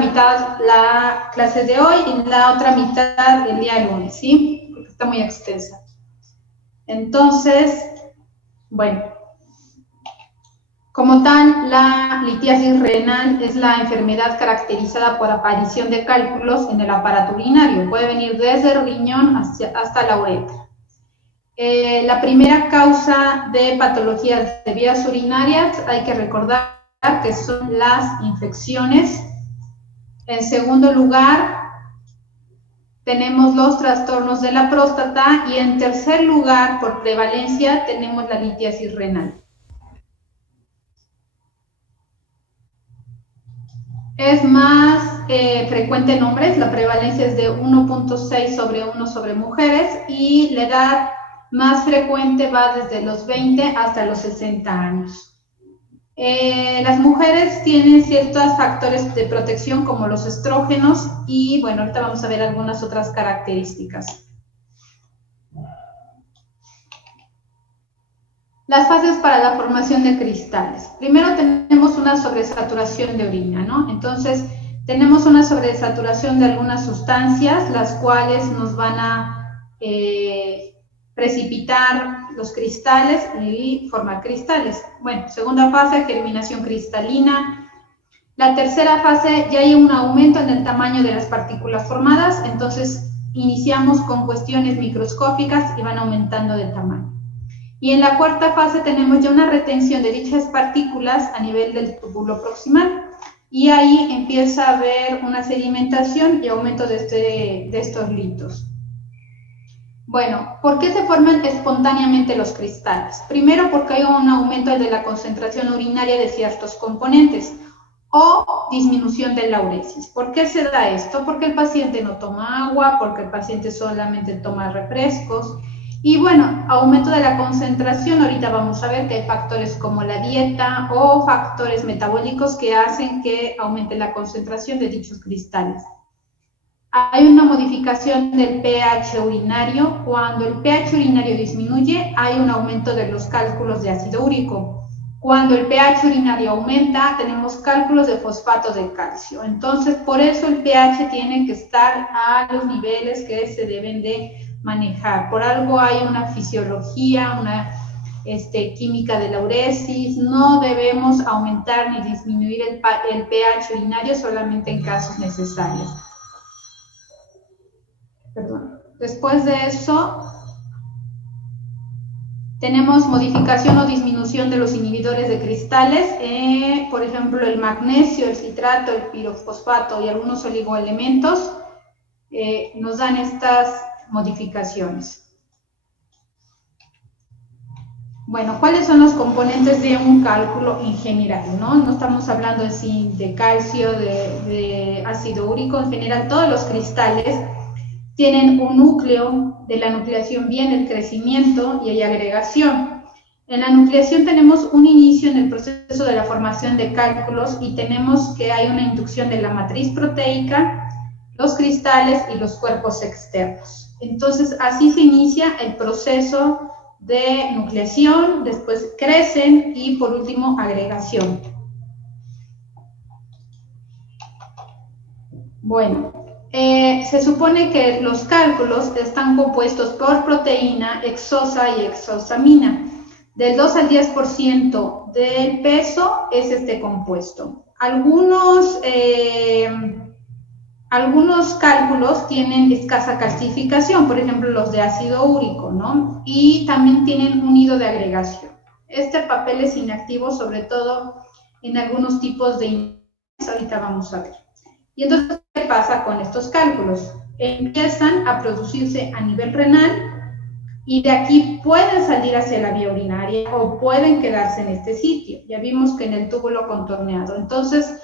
mitad la clase de hoy y la otra mitad el día lunes, ¿sí? Porque está muy extensa. Entonces, bueno, como tal, la litiasis renal es la enfermedad caracterizada por aparición de cálculos en el aparato urinario. Puede venir desde el riñón hasta la uretra. La primera causa de patologías de vías urinarias, hay que recordar que son las infecciones. En segundo lugar, tenemos los trastornos de la próstata y en tercer lugar, por prevalencia, tenemos la litiasis renal. Es más frecuente en hombres, la prevalencia es de 1.6 sobre 1 sobre mujeres y la edad más frecuente va desde los 20 hasta los 60 años. Las mujeres tienen ciertos factores de protección como los estrógenos y bueno, ahorita vamos a ver algunas otras características. Las fases para la formación de cristales. Primero tenemos una sobresaturación de orina, ¿no? Entonces, tenemos una sobresaturación de algunas sustancias, las cuales nos van a precipitar los cristales y formar cristales. Bueno, segunda fase, germinación cristalina. La tercera fase, ya hay un aumento en el tamaño de las partículas formadas, entonces iniciamos con cuestiones microscópicas y van aumentando de tamaño. Y en la cuarta fase tenemos ya una retención de dichas partículas a nivel del túbulo proximal. Y ahí empieza a haber una sedimentación y aumento de estos litos. Bueno, ¿por qué se forman espontáneamente los cristales? Primero porque hay un aumento de la concentración urinaria de ciertos componentes o disminución de la uresis. ¿Por qué se da esto? Porque el paciente no toma agua, porque el paciente solamente toma refrescos. Y bueno, aumento de la concentración, ahorita vamos a ver que hay factores como la dieta o factores metabólicos que hacen que aumente la concentración de dichos cristales. Hay una modificación del pH urinario. Cuando el pH urinario disminuye, hay un aumento de los cálculos de ácido úrico. Cuando el pH urinario aumenta, tenemos cálculos de fosfato de calcio. Entonces, por eso el pH tiene que estar a los niveles que se deben de manejar. Por algo hay una fisiología, una química de la uresis. No debemos aumentar ni disminuir el pH urinario solamente en casos necesarios. Perdón. Después de eso, tenemos modificación o disminución de los inhibidores de cristales, por ejemplo, el magnesio, el citrato, el pirofosfato y algunos oligoelementos nos dan estas modificaciones. Bueno, ¿cuáles son los componentes de un cálculo en general? No estamos hablando de calcio, de ácido úrico, en general todos los cristales tienen un núcleo, de la nucleación viene el crecimiento y hay agregación. En la nucleación tenemos un inicio en el proceso de la formación de cálculos y tenemos que hay una inducción de la matriz proteica, los cristales y los cuerpos externos. Entonces, así se inicia el proceso de nucleación, después crecen y por último agregación. Bueno, se supone que los cálculos están compuestos por proteína, exosa y exosamina. Del 2 al 10% del peso es este compuesto. Algunos cálculos tienen escasa calcificación, por ejemplo los de ácido úrico, ¿no? Y también tienen un nido de agregación. Este papel es inactivo, sobre todo en algunos tipos de infecciones, ahorita vamos a ver. Y entonces, ¿qué pasa con estos cálculos? Empiezan a producirse a nivel renal y de aquí pueden salir hacia la vía urinaria o pueden quedarse en este sitio. Ya vimos que en el túbulo contorneado. Entonces,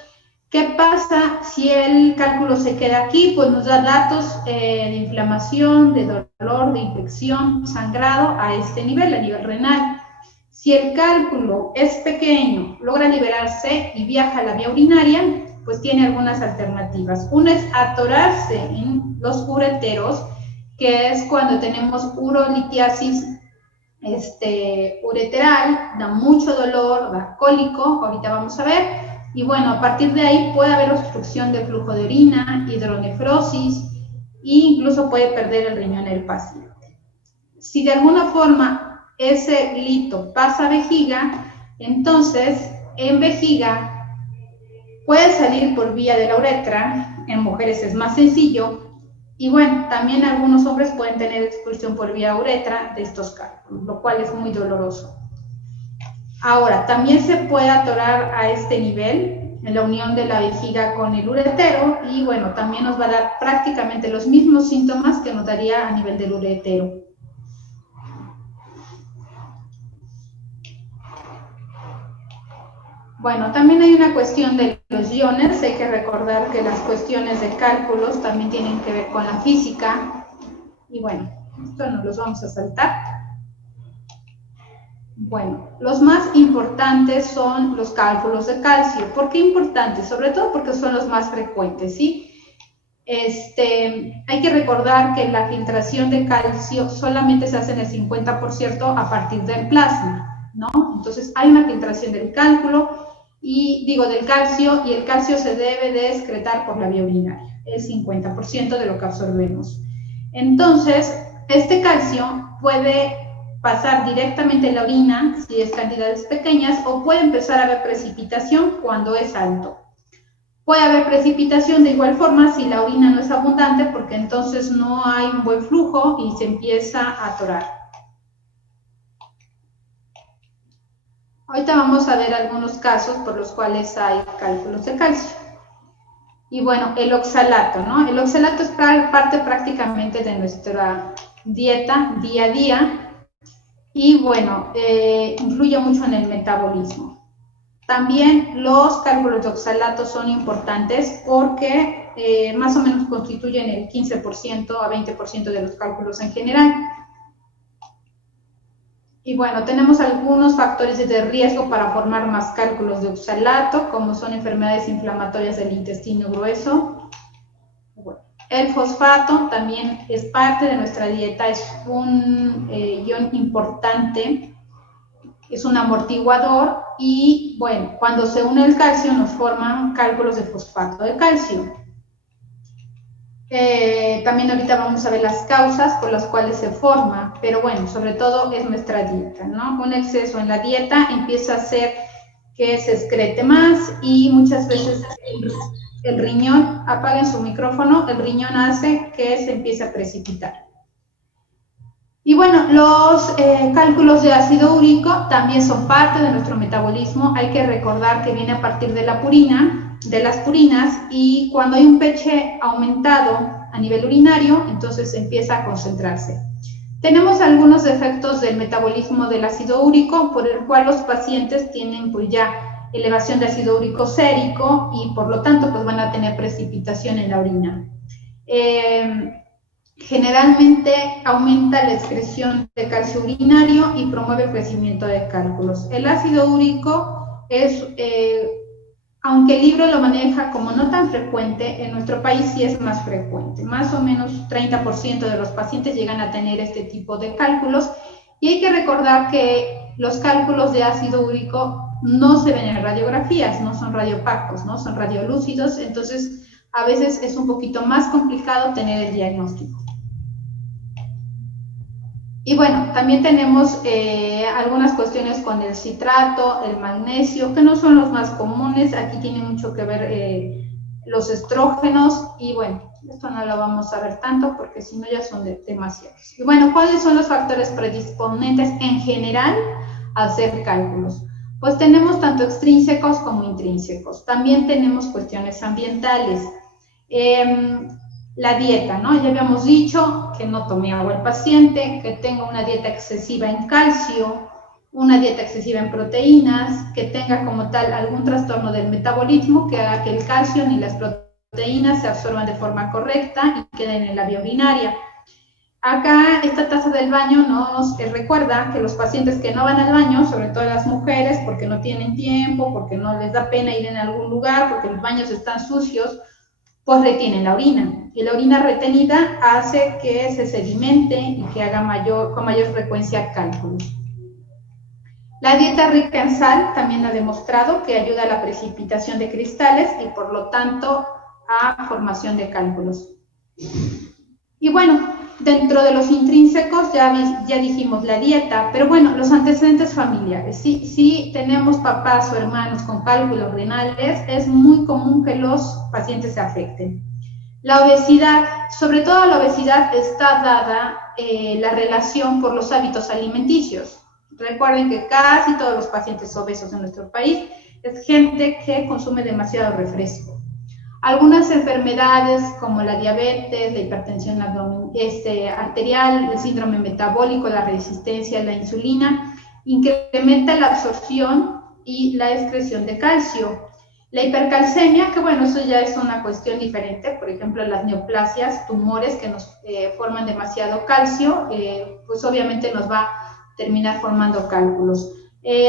¿qué pasa si el cálculo se queda aquí? Pues nos da datos de inflamación, de dolor, de infección, sangrado a este nivel, a nivel renal. Si el cálculo es pequeño, logra liberarse y viaja a la vía urinaria, pues tiene algunas alternativas. Una es atorarse en los ureteros, que es cuando tenemos urolitiasis ureteral, da mucho dolor, da cólico, ahorita vamos a ver. Y bueno, a partir de ahí puede haber obstrucción del flujo de orina, hidronefrosis e incluso puede perder el riñón el paciente. Si de alguna forma ese lito pasa a vejiga, entonces en vejiga puede salir por vía de la uretra, en mujeres es más sencillo, y bueno, también algunos hombres pueden tener expulsión por vía uretra de estos cálculos, lo cual es muy doloroso. Ahora, también se puede atorar a este nivel, en la unión de la vejiga con el uretero, y bueno, también nos va a dar prácticamente los mismos síntomas que nos daría a nivel del uretero. Bueno, también hay una cuestión de los iones. Hay que recordar que las cuestiones de cálculos también tienen que ver con la física. Y bueno, esto nos los vamos a saltar. Bueno, los más importantes son los cálculos de calcio. ¿Por qué importantes? Sobre todo porque son los más frecuentes, ¿sí? Hay que recordar que la filtración de calcio solamente se hace en el 50% a partir del plasma, ¿no? Entonces hay una filtración del cálculo del calcio, y el calcio se debe de excretar por la vía urinaria, el 50% de lo que absorbemos. Entonces, este calcio puede pasar directamente en la orina si es cantidades pequeñas, o puede empezar a haber precipitación cuando es alto. Puede haber precipitación de igual forma si la orina no es abundante, porque entonces no hay un buen flujo y se empieza a atorar. Ahorita vamos a ver algunos casos por los cuales hay cálculos de calcio. Y bueno, el oxalato, ¿no? El oxalato es parte prácticamente de nuestra dieta día a día y bueno, influye mucho en el metabolismo. También los cálculos de oxalato son importantes porque más o menos constituyen el 15% a 20% de los cálculos en general. Y bueno, tenemos algunos factores de riesgo para formar más cálculos de oxalato, como son enfermedades inflamatorias del intestino grueso. Bueno, el fosfato también es parte de nuestra dieta, es un ion importante, es un amortiguador y bueno, cuando se une el calcio nos forman cálculos de fosfato de calcio. También ahorita vamos a ver las causas por las cuales se forma, pero bueno, sobre todo es nuestra dieta, ¿no? Un exceso en la dieta empieza a hacer que se excrete más y muchas veces el riñón, apaguen su micrófono, el riñón hace que se empiece a precipitar. Y bueno, los cálculos de ácido úrico también son parte de nuestro metabolismo. Hay que recordar que viene a partir de la purina, de las purinas, y cuando hay un pH aumentado a nivel urinario, entonces empieza a concentrarse. Tenemos algunos defectos del metabolismo del ácido úrico, por el cual los pacientes tienen pues ya elevación de ácido úrico sérico y por lo tanto pues van a tener precipitación en la orina. Generalmente aumenta la excreción de calcio urinario y promueve el crecimiento de cálculos. El ácido úrico es, aunque el libro lo maneja como no tan frecuente, en nuestro país sí es más frecuente. Más o menos 30% de los pacientes llegan a tener este tipo de cálculos y hay que recordar que los cálculos de ácido úrico no se ven en radiografías, no son radiopacos, ¿no? Son radiolúcidos, entonces a veces es un poquito más complicado tener el diagnóstico. Y bueno, también tenemos algunas cuestiones con el citrato, el magnesio, que no son los más comunes. Aquí tiene mucho que ver los estrógenos y bueno, esto no lo vamos a ver tanto porque si no ya son demasiados. Y bueno, ¿cuáles son los factores predisponentes en general a hacer cálculos? Pues tenemos tanto extrínsecos como intrínsecos. También tenemos cuestiones ambientales. La dieta, ¿no? Ya habíamos dicho que no tome agua el paciente, que tenga una dieta excesiva en calcio, una dieta excesiva en proteínas, que tenga como tal algún trastorno del metabolismo que haga que el calcio ni las proteínas se absorban de forma correcta y queden en la vía urinaria. Acá esta taza del baño nos recuerda que los pacientes que no van al baño, sobre todo las mujeres, porque no tienen tiempo, porque no les da pena ir en algún lugar, porque los baños están sucios, pues retienen la orina. Y la orina retenida hace que se sedimente y que haga con mayor frecuencia cálculos. La dieta rica en sal también ha demostrado que ayuda a la precipitación de cristales y por lo tanto a formación de cálculos. Y bueno, dentro de los intrínsecos ya dijimos la dieta, pero bueno, los antecedentes familiares. Si tenemos papás o hermanos con cálculos renales, es muy común que los pacientes se afecten. La obesidad, sobre todo la obesidad, está dada la relación por los hábitos alimenticios. Recuerden que casi todos los pacientes obesos en nuestro país es gente que consume demasiado refresco. Algunas enfermedades como la diabetes, la hipertensión arterial, el síndrome metabólico, la resistencia a la insulina, incrementa la absorción y la excreción de calcio. La hipercalcemia, que bueno, eso ya es una cuestión diferente, por ejemplo, las neoplasias, tumores que nos forman demasiado calcio, pues obviamente nos va a terminar formando cálculos.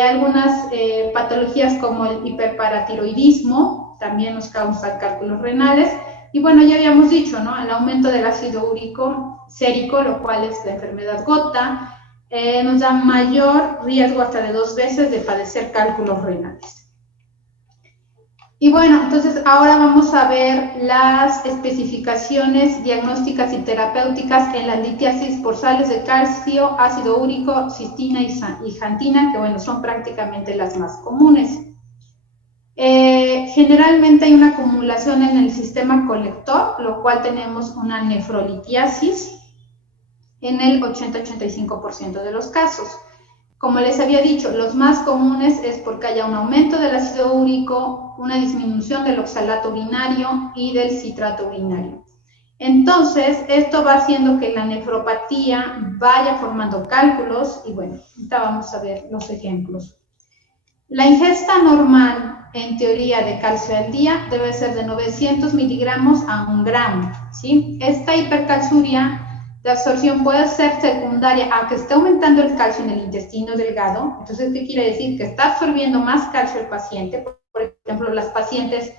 Algunas patologías como el hiperparatiroidismo también nos causan cálculos renales. Y bueno, ya habíamos dicho, ¿no? El aumento del ácido úrico sérico, lo cual es la enfermedad gota, nos da mayor riesgo hasta de 2 veces de padecer cálculos renales. Y bueno, entonces ahora vamos a ver las especificaciones diagnósticas y terapéuticas en la litiasis por sales de calcio, ácido úrico, cistina y xantina, que bueno, son prácticamente las más comunes. Generalmente hay una acumulación en el sistema colector, lo cual tenemos una nefrolitiasis en el 80-85% de los casos. Como les había dicho, los más comunes es porque haya un aumento del ácido úrico, una disminución del oxalato urinario y del citrato urinario. Entonces, esto va haciendo que la nefropatía vaya formando cálculos y bueno, ahorita vamos a ver los ejemplos. La ingesta normal, en teoría, de calcio al día debe ser de 900 miligramos a 1 gramo, ¿sí? Esta hipercalciuria de absorción puede ser secundaria a que esté aumentando el calcio en el intestino delgado. Entonces, ¿qué quiere decir? Que está absorbiendo más calcio el paciente. Por ejemplo, las pacientes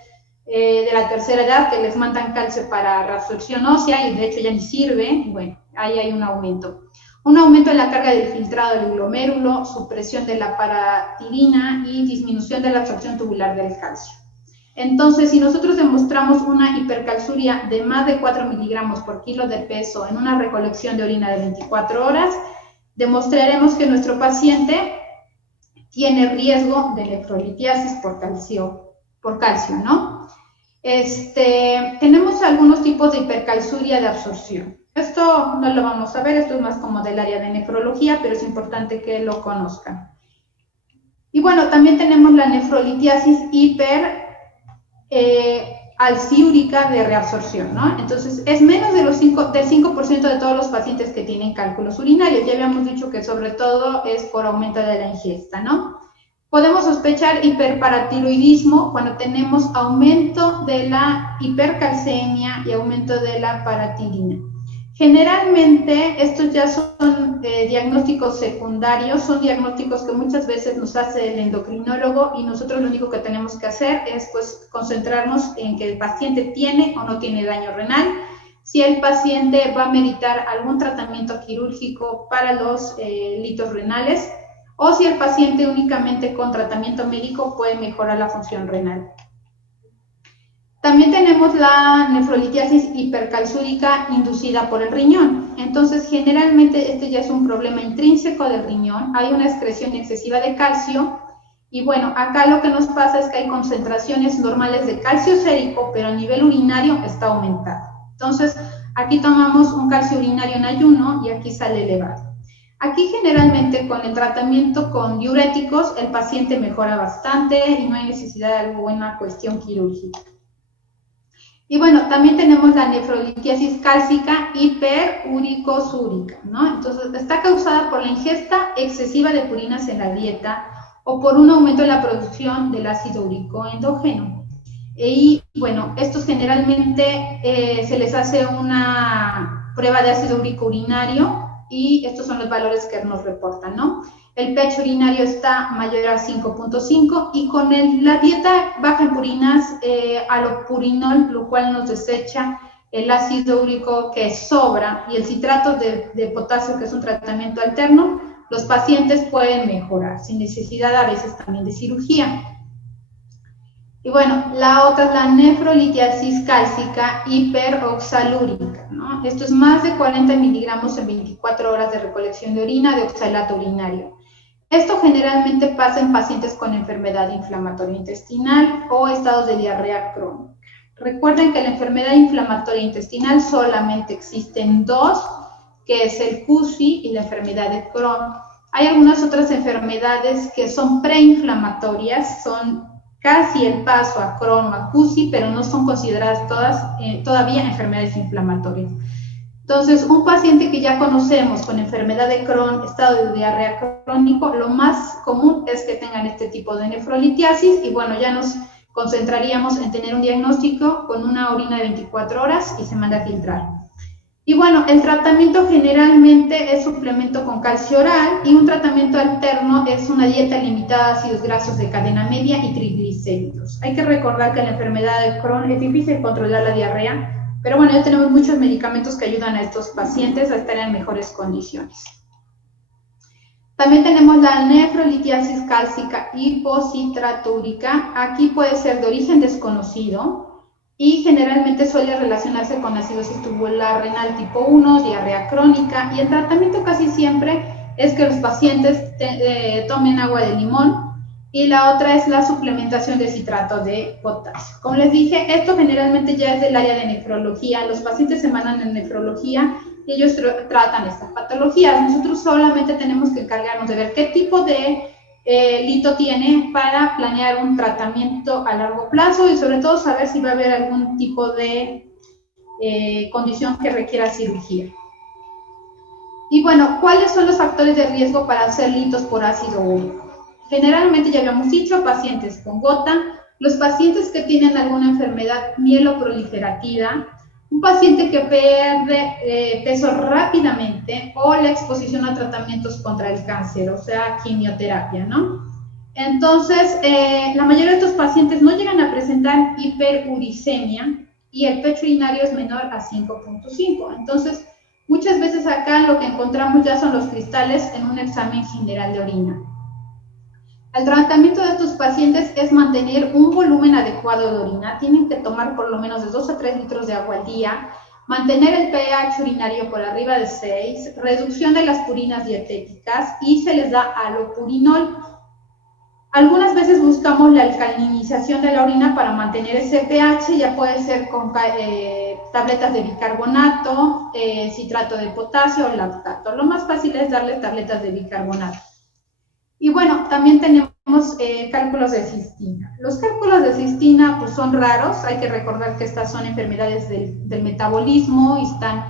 de la tercera edad que les mandan calcio para reabsorción ósea y de hecho ya ni sirve, bueno, ahí hay un aumento. Un aumento en la carga del filtrado del glomérulo, supresión de la paratidina y disminución de la absorción tubular del calcio. Entonces, si nosotros demostramos una hipercalciuria de más de 4 miligramos por kilo de peso en una recolección de orina de 24 horas, demostraremos que nuestro paciente tiene riesgo de nefrolitiasis por calcio, ¿no? Tenemos algunos tipos de hipercalciuria de absorción. Esto no lo vamos a ver, esto es más como del área de nefrología, pero es importante que lo conozcan. Y bueno, también tenemos la nefrolitiasis alciúrica de reabsorción, ¿no? Entonces, es menos del 5% de todos los pacientes que tienen cálculos urinarios. Ya habíamos dicho que sobre todo es por aumento de la ingesta, ¿no? Podemos sospechar hiperparatiroidismo cuando tenemos aumento de la hipercalcemia y aumento de la paratidina. Generalmente, estos ya son diagnósticos secundarios, son diagnósticos que muchas veces nos hace el endocrinólogo y nosotros lo único que tenemos que hacer es pues concentrarnos en que el paciente tiene o no tiene daño renal, si el paciente va a meditar algún tratamiento quirúrgico para los litos renales o si el paciente únicamente con tratamiento médico puede mejorar la función renal. También tenemos la nefrolitiasis hipercalciúrica inducida por el riñón. Entonces, generalmente este ya es un problema intrínseco del riñón. Hay una excreción excesiva de calcio y bueno, acá lo que nos pasa es que hay concentraciones normales de calcio sérico, pero a nivel urinario está aumentado. Entonces, aquí tomamos un calcio urinario en ayuno y aquí sale elevado. Aquí generalmente con el tratamiento con diuréticos el paciente mejora bastante y no hay necesidad de alguna cuestión quirúrgica. Y bueno, también tenemos la nefrolitiasis cálcica hiperuricosúrica, ¿no? Entonces, está causada por la ingesta excesiva de purinas en la dieta o por un aumento en la producción del ácido úrico endógeno. Y bueno, estos generalmente se les hace una prueba de ácido úrico urinario y estos son los valores que nos reportan, ¿no? El pH urinario está mayor a 5.5 y con la dieta baja en purinas, alopurinol, lo cual nos desecha el ácido úrico que sobra y el citrato de potasio, que es un tratamiento alterno, los pacientes pueden mejorar, sin necesidad a veces también de cirugía. Y bueno, la otra es la nefrolitiasis cálcica hiperoxalúrica, ¿no? Esto es más de 40 miligramos en 24 horas de recolección de orina de oxalato urinario. Esto generalmente pasa en pacientes con enfermedad inflamatoria intestinal o estados de diarrea crónica. Recuerden que la enfermedad inflamatoria intestinal solamente existen dos, que es el CUSI y la enfermedad de Crohn. Hay algunas otras enfermedades que son preinflamatorias, son casi el paso a Crohn o a CUSI, pero no son consideradas todas todavía enfermedades inflamatorias. Entonces, un paciente que ya conocemos con enfermedad de Crohn, estado de diarrea crónico, lo más común es que tengan este tipo de nefrolitiasis y bueno, ya nos concentraríamos en tener un diagnóstico con una orina de 24 horas y se manda a filtrar. Y bueno, el tratamiento generalmente es suplemento con calcio oral y un tratamiento alterno es una dieta limitada a ácidos grasos de cadena media y triglicéridos. Hay que recordar que en la enfermedad de Crohn es difícil controlar la diarrea, pero bueno, ya tenemos muchos medicamentos que ayudan a estos pacientes a estar en mejores condiciones. También tenemos la nefrolitiasis cálcica hipocitratúrica. Aquí puede ser de origen desconocido y generalmente suele relacionarse con acidosis tubular renal tipo 1, diarrea crónica, y el tratamiento casi siempre es que los pacientes tomen agua de limón, y la otra es la suplementación de citrato de potasio. Como les dije, esto generalmente ya es del área de nefrología, los pacientes se mandan en nefrología y ellos tratan estas patologías. Nosotros solamente tenemos que encargarnos de ver qué tipo de lito tiene para planear un tratamiento a largo plazo y sobre todo saber si va a haber algún tipo de condición que requiera cirugía. Y bueno, ¿cuáles son los factores de riesgo para hacer litos por ácido úrico? Generalmente, ya habíamos dicho, pacientes con gota, los pacientes que tienen alguna enfermedad mieloproliferativa, un paciente que pierde peso rápidamente o la exposición a tratamientos contra el cáncer, o sea, quimioterapia, ¿no? Entonces, la mayoría de estos pacientes no llegan a presentar hiperuricemia y el pecho urinario es menor a 5.5. Entonces, muchas veces acá lo que encontramos ya son los cristales en un examen general de orina. El tratamiento de estos pacientes es mantener un volumen adecuado de orina, tienen que tomar por lo menos de 2 a 3 litros de agua al día, mantener el pH urinario por arriba de 6, reducción de las purinas dietéticas y se les da alopurinol. Algunas veces buscamos la alcalinización de la orina para mantener ese pH, ya puede ser con tabletas de bicarbonato, citrato de potasio o lactato. Lo más fácil es darles tabletas de bicarbonato. Y bueno, también tenemos cálculos de cistina. Los cálculos de cistina pues son raros, hay que recordar que estas son enfermedades del metabolismo y están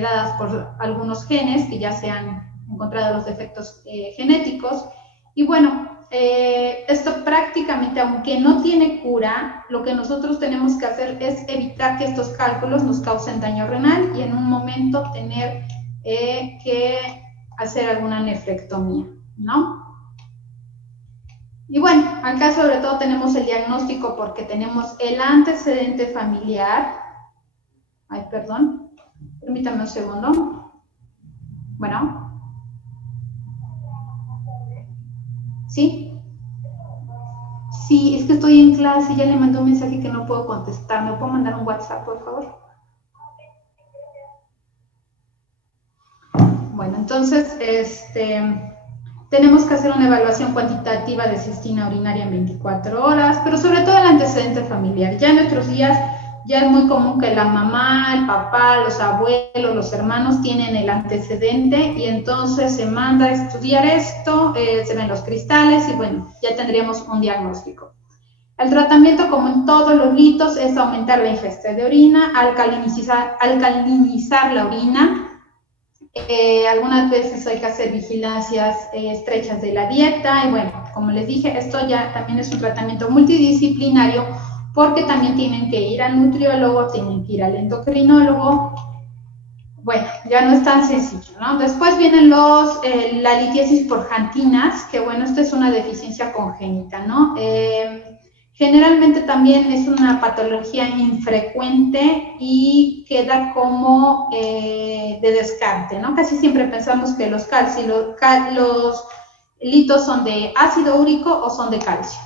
dadas por algunos genes que ya se han encontrado los defectos genéticos. Y bueno, esto prácticamente, aunque no tiene cura, lo que nosotros tenemos que hacer es evitar que estos cálculos nos causen daño renal y en un momento tener que hacer alguna nefrectomía, ¿no? Y bueno, acá sobre todo tenemos el diagnóstico porque tenemos el antecedente familiar. Ay, perdón, permítame un segundo. Bueno. ¿Sí? Sí, es que estoy en clase y ya le mandé un mensaje que no puedo contestar. ¿Me puedo mandar un WhatsApp, por favor? Bueno, entonces, tenemos que hacer una evaluación cuantitativa de cistina urinaria en 24 horas, pero sobre todo el antecedente familiar. Ya en nuestros días ya es muy común que la mamá, el papá, los abuelos, los hermanos tienen el antecedente y entonces se manda a estudiar esto, se ven los cristales y bueno, ya tendríamos un diagnóstico. El tratamiento, como en todos los litos, es aumentar la ingesta de orina, alcalinizar la orina. Algunas veces hay que hacer vigilancias estrechas de la dieta y bueno, como les dije, esto ya también es un tratamiento multidisciplinario porque también tienen que ir al nutriólogo, tienen que ir al endocrinólogo. Bueno, ya no es tan sencillo, ¿no? Después vienen la litiasis por jantinas, que bueno, esta es una deficiencia congénita, ¿no? Generalmente también es una patología infrecuente y queda como de descarte, ¿no? Casi siempre pensamos que los litos son de ácido úrico o son de calcio.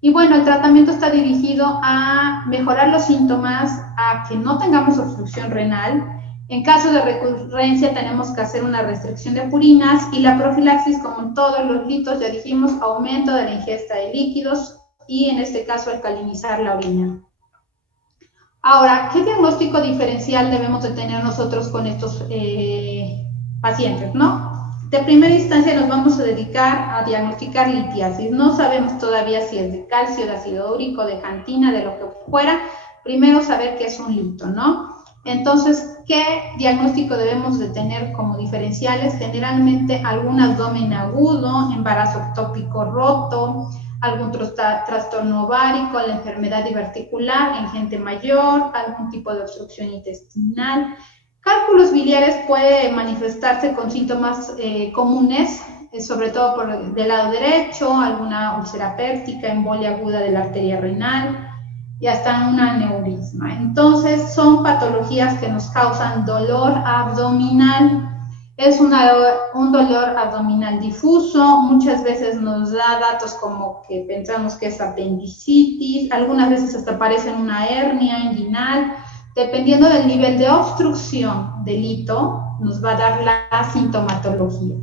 Y bueno, el tratamiento está dirigido a mejorar los síntomas, a que no tengamos obstrucción renal. En caso de recurrencia tenemos que hacer una restricción de purinas y la profilaxis, como en todos los litos, ya dijimos, aumento de la ingesta de líquidos y en este caso alcalinizar la orina. Ahora, ¿qué diagnóstico diferencial debemos de tener nosotros con estos pacientes, no? De primera instancia nos vamos a dedicar a diagnosticar litiasis. No sabemos todavía si es de calcio, de ácido úrico, de cantina, de lo que fuera. Primero saber qué es un lito, ¿no? Entonces, ¿qué diagnóstico debemos de tener como diferenciales? Generalmente algún abdomen agudo, embarazo ectópico roto, algún trastorno ovárico, la enfermedad diverticular en gente mayor, algún tipo de obstrucción intestinal. Cálculos biliares puede manifestarse con síntomas comunes, sobre todo del lado derecho, alguna úlcera péptica, embolia aguda de la arteria renal y hasta un aneurisma. Entonces, son patologías que nos causan dolor abdominal. Es un dolor abdominal difuso, muchas veces nos da datos como que pensamos que es apendicitis, algunas veces hasta aparece una hernia inguinal. Dependiendo del nivel de obstrucción del hito, nos va a dar la sintomatología.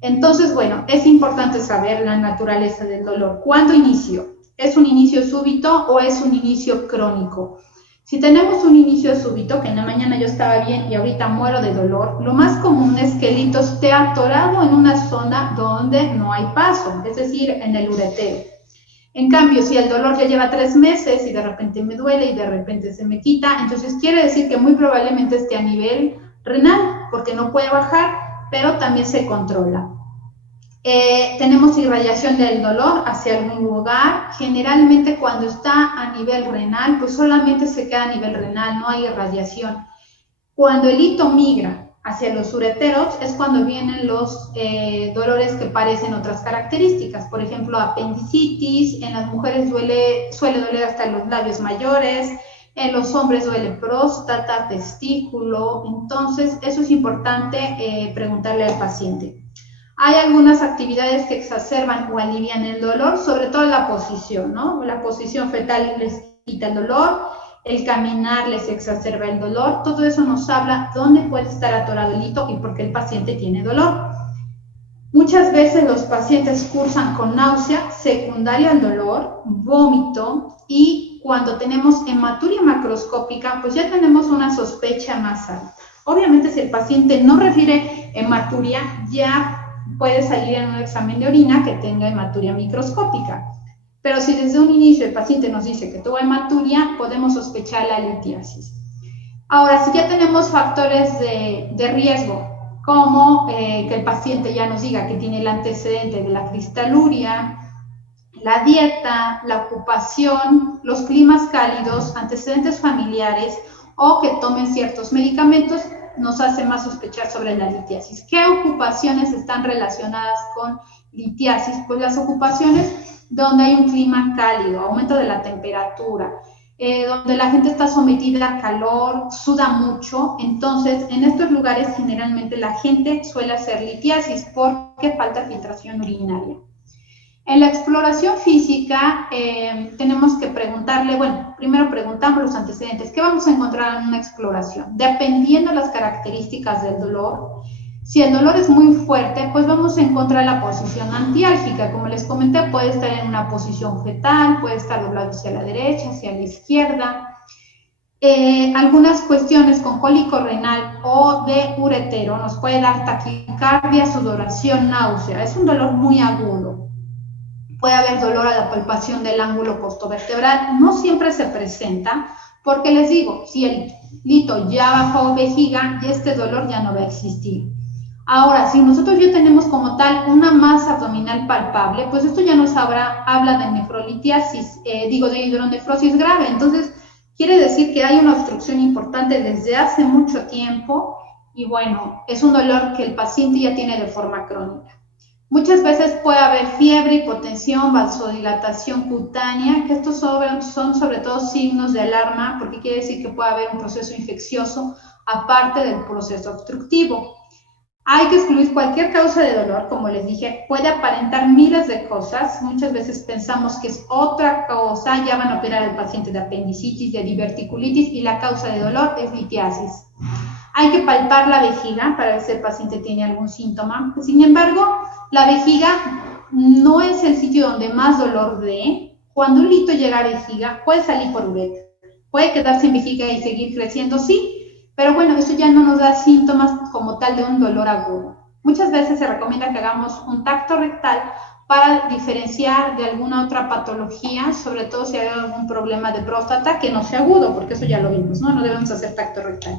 Entonces, bueno, es importante saber la naturaleza del dolor. ¿Cuándo inició? ¿Es un inicio súbito o es un inicio crónico? Si tenemos un inicio súbito, que en la mañana yo estaba bien y ahorita muero de dolor, lo más común es que el hito esté atorado en una zona donde no hay paso, es decir, en el uretero. En cambio, si el dolor ya lleva 3 meses y de repente me duele y de repente se me quita, entonces quiere decir que muy probablemente esté a nivel renal, porque no puede bajar, pero también se controla. Tenemos irradiación del dolor hacia algún lugar. Generalmente cuando está a nivel renal, pues solamente se queda a nivel renal, no hay irradiación. Cuando el hito migra hacia los ureteros es cuando vienen los dolores que parecen otras características. Por ejemplo, apendicitis, en las mujeres suele doler hasta los labios mayores, en los hombres duele próstata, testículo. Entonces, eso es importante preguntarle al paciente. Hay algunas actividades que exacerban o alivian el dolor, sobre todo la posición, ¿no? La posición fetal les quita el dolor, el caminar les exacerba el dolor, todo eso nos habla dónde puede estar atorado el hito y por qué el paciente tiene dolor. Muchas veces los pacientes cursan con náusea secundaria al dolor, vómito y cuando tenemos hematuria macroscópica, pues ya tenemos una sospecha más alta. Obviamente si el paciente no refiere hematuria, ya puede salir en un examen de orina que tenga hematuria microscópica. Pero si desde un inicio el paciente nos dice que tuvo hematuria, podemos sospechar la litiasis. Ahora, si ya tenemos factores de riesgo, como que el paciente ya nos diga que tiene el antecedente de la cristaluria, la dieta, la ocupación, los climas cálidos, antecedentes familiares o que tomen ciertos medicamentos, nos hace más sospechar sobre la litiasis. ¿Qué ocupaciones están relacionadas con litiasis? Pues las ocupaciones donde hay un clima cálido, aumento de la temperatura, donde la gente está sometida a calor, suda mucho. Entonces, en estos lugares generalmente la gente suele hacer litiasis porque falta filtración urinaria. En la exploración física tenemos que preguntarle, bueno, primero preguntamos los antecedentes. ¿Qué vamos a encontrar en una exploración? Dependiendo de las características del dolor, si el dolor es muy fuerte, pues vamos a encontrar la posición antiálgica. Como les comenté, puede estar en una posición fetal, puede estar doblado hacia la derecha, hacia la izquierda. Algunas cuestiones con cólico renal o de uretero nos puede dar taquicardia, sudoración, náusea. Es un dolor muy agudo. Puede haber dolor a la palpación del ángulo costovertebral, no siempre se presenta, porque les digo, si el lito ya bajó vejiga, este dolor ya no va a existir. Ahora, si nosotros ya tenemos como tal una masa abdominal palpable, pues esto ya nos habla de nefrolitiasis, de hidronefrosis grave. Entonces, quiere decir que hay una obstrucción importante desde hace mucho tiempo y bueno, es un dolor que el paciente ya tiene de forma crónica. Muchas veces puede haber fiebre, hipotensión, vasodilatación cutánea, que estos son sobre todo signos de alarma, porque quiere decir que puede haber un proceso infeccioso aparte del proceso obstructivo. Hay que excluir cualquier causa de dolor, como les dije, puede aparentar miles de cosas. Muchas veces pensamos que es otra cosa, ya van a operar al paciente de apendicitis, de diverticulitis y la causa de dolor es litiasis. Hay que palpar la vejiga para ver si el paciente tiene algún síntoma. Sin embargo, la vejiga no es el sitio donde más dolor dé. Cuando un lito llega a vejiga, puede salir por uretra. Puede quedarse en vejiga y seguir creciendo, sí, pero bueno, eso ya no nos da síntomas como tal de un dolor agudo. Muchas veces se recomienda que hagamos un tacto rectal para diferenciar de alguna otra patología, sobre todo si hay algún problema de próstata que no sea agudo, porque eso ya lo vimos, ¿no? No debemos hacer tacto rectal.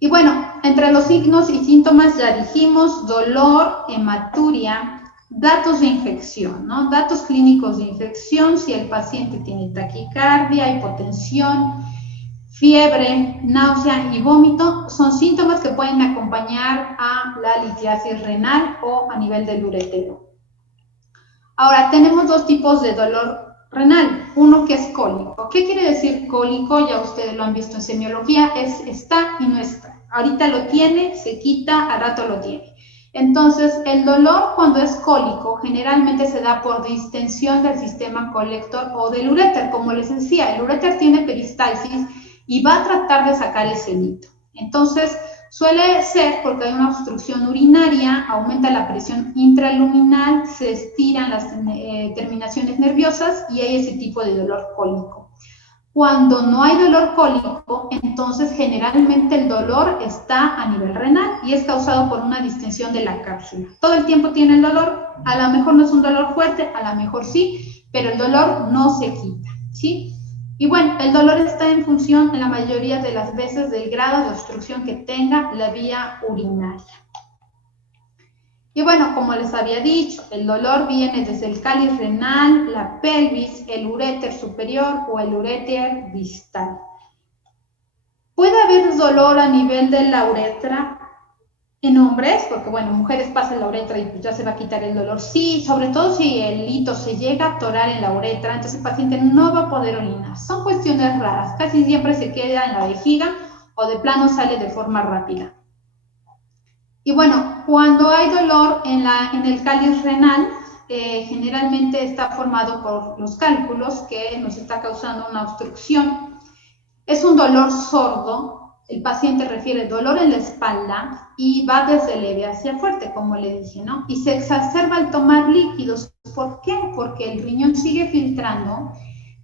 Y bueno, entre los signos y síntomas ya dijimos dolor, hematuria, datos de infección, ¿no? Datos clínicos de infección, si el paciente tiene taquicardia, hipotensión, fiebre, náusea y vómito, son síntomas que pueden acompañar a la litiasis renal o a nivel del uretero. Ahora, tenemos dos tipos de dolor renal, uno que es cólico. ¿Qué quiere decir cólico? Ya ustedes lo han visto en semiología, es está y no está. Ahorita lo tiene, se quita, al rato lo tiene. Entonces, el dolor cuando es cólico generalmente se da por distensión del sistema colector o del uréter. Como les decía, el uréter tiene peristalsis y va a tratar de sacar ese lito. Entonces, suele ser porque hay una obstrucción urinaria, aumenta la presión intraluminal, se estiran las terminaciones nerviosas y hay ese tipo de dolor cólico. Cuando no hay dolor cólico, entonces generalmente el dolor está a nivel renal y es causado por una distensión de la cápsula. Todo el tiempo tiene el dolor, a lo mejor no es un dolor fuerte, a lo mejor sí, pero el dolor no se quita, ¿sí? Y bueno, el dolor está en función en la mayoría de las veces del grado de obstrucción que tenga la vía urinaria. Y bueno, como les había dicho, el dolor viene desde el cáliz renal, la pelvis, el uréter superior o el uréter distal. Puede haber dolor a nivel de la uretra en hombres, porque bueno, mujeres pasan la uretra y ya se va a quitar el dolor. Sí, sobre todo si el lito se llega a atorar en la uretra, entonces el paciente no va a poder orinar. Son cuestiones raras, casi siempre se queda en la vejiga o de plano sale de forma rápida. Y bueno, cuando hay dolor en el cáliz renal, generalmente está formado por los cálculos que nos está causando una obstrucción. Es un dolor sordo, el paciente refiere dolor en la espalda y va desde leve hacia fuerte, como le dije, ¿no? Y se exacerba al tomar líquidos. ¿Por qué? Porque el riñón sigue filtrando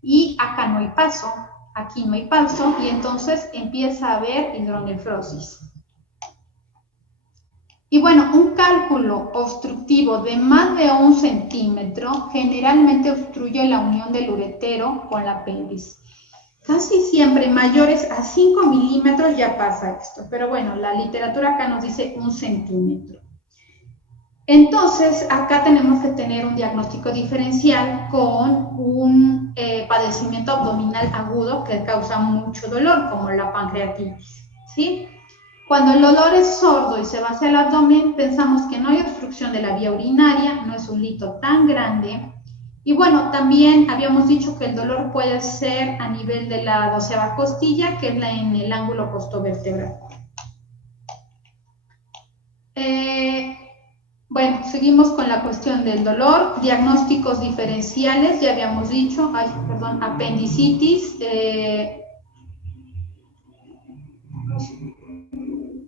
y acá no hay paso, aquí no hay paso y entonces empieza a haber hidronefrosis. Y bueno, un cálculo obstructivo de más de 1 centímetro generalmente obstruye la unión del uretero con la pelvis. Casi siempre mayores a 5 milímetros ya pasa esto, pero bueno, la literatura acá nos dice 1 centímetro. Entonces, acá tenemos que tener un diagnóstico diferencial con un padecimiento abdominal agudo que causa mucho dolor, como la pancreatitis, ¿sí? Cuando el dolor es sordo y se va hacia el abdomen, pensamos que no hay obstrucción de la vía urinaria, no es un lito tan grande. Y bueno, también habíamos dicho que el dolor puede ser a nivel de la 12ª costilla, que es en el ángulo costovertebral. Bueno, seguimos con la cuestión del dolor. Diagnósticos diferenciales, ya habíamos dicho, apendicitis,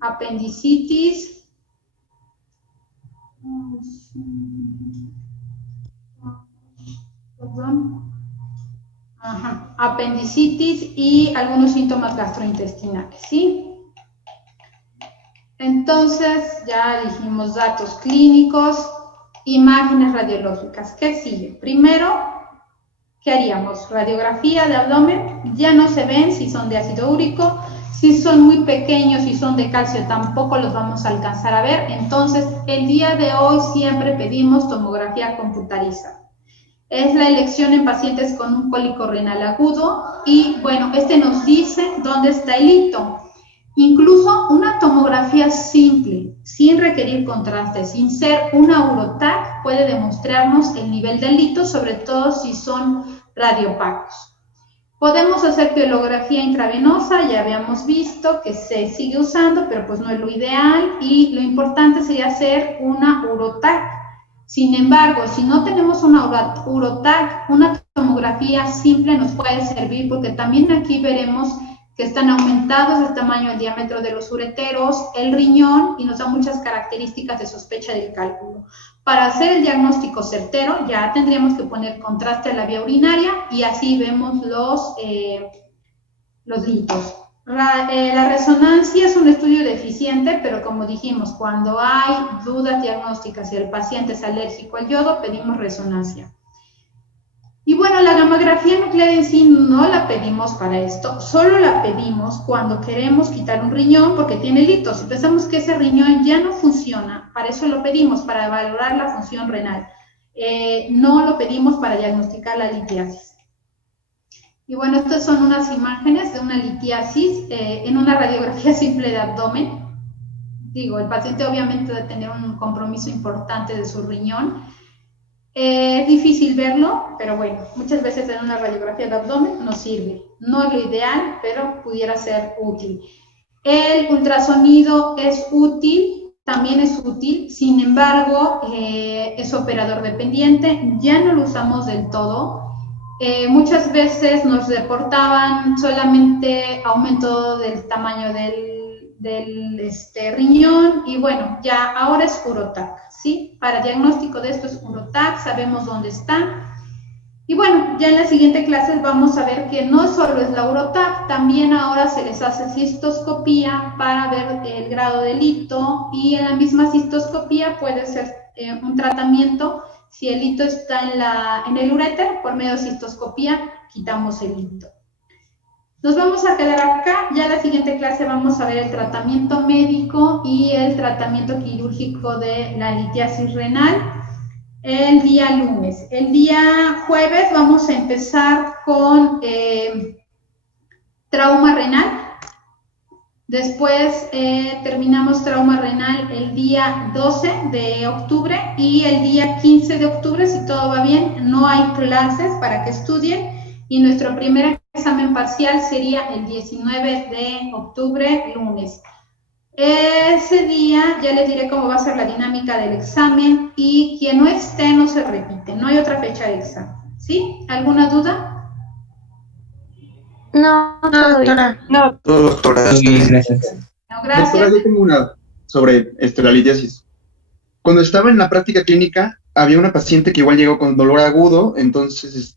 apendicitis y algunos síntomas gastrointestinales, ¿sí? Entonces, ya dijimos datos clínicos, imágenes radiológicas. ¿Qué sigue? Primero, ¿qué haríamos? Radiografía de abdomen, ya no se ven si son de ácido úrico, si son muy pequeños, si son de calcio, tampoco los vamos a alcanzar a ver. Entonces, el día de hoy siempre pedimos tomografía computarizada. Es la elección en pacientes con un cólico renal agudo y, bueno, este nos dice dónde está el hito. Incluso una tomografía simple, sin requerir contraste, sin ser una urotac, puede demostrarnos el nivel del lito, sobre todo si son radiopacos. Podemos hacer pielografía intravenosa, ya habíamos visto que se sigue usando, pero pues no es lo ideal, y lo importante sería hacer una urotac. Sin embargo, si no tenemos una urotac, una tomografía simple nos puede servir, porque también aquí veremos que están aumentados el tamaño, el diámetro de los ureteros, el riñón, y nos da muchas características de sospecha del cálculo. Para hacer el diagnóstico certero, ya tendríamos que poner contraste a la vía urinaria, y así vemos los litos. La resonancia es un estudio deficiente, pero como dijimos, cuando hay dudas diagnósticas y el paciente es alérgico al yodo, pedimos resonancia. Y bueno, la gamografía nuclear en sí no la pedimos para esto, solo la pedimos cuando queremos quitar un riñón porque tiene litos. Si pensamos que ese riñón ya no funciona, para eso lo pedimos, para valorar la función renal. No lo pedimos para diagnosticar la litiasis. Y bueno, estas son unas imágenes de una litiasis en una radiografía simple de abdomen. Digo, el paciente obviamente debe tener un compromiso importante de su riñón. Es difícil verlo, pero bueno, muchas veces en una radiografía de abdomen nos sirve. No es lo ideal, pero pudiera ser útil. El ultrasonido es útil, también es útil, sin embargo, es operador dependiente, ya no lo usamos del todo. Muchas veces nos reportaban solamente aumento del tamaño del riñón, y bueno, ya ahora es urotac, ¿sí? Para diagnóstico de esto es urotac, sabemos dónde está. Y bueno, ya en la siguiente clase vamos a ver que no solo es la urotac, también ahora se les hace cistoscopía para ver el grado de lito, y en la misma cistoscopía puede ser un tratamiento. Si el lito está en el uréter, por medio de cistoscopía quitamos el lito. Nos vamos a quedar acá, ya en la siguiente clase vamos a ver el tratamiento médico y el tratamiento quirúrgico de la litiasis renal el día lunes. El día jueves vamos a empezar con trauma renal. Después terminamos trauma renal el día 12 de octubre, y el día 15 de octubre, si todo va bien, no hay clases para que estudien, y nuestro primer examen parcial sería el 19 de octubre, lunes. Ese día ya les diré cómo va a ser la dinámica del examen, y quien no esté no se repite, no hay otra fecha de examen. ¿Sí? ¿Alguna duda? No, todo bien. No, doctora. Gracias. No, gracias. Doctora, yo tengo una sobre la litiasis. Cuando estaba en la práctica clínica, había una paciente que igual llegó con dolor agudo, entonces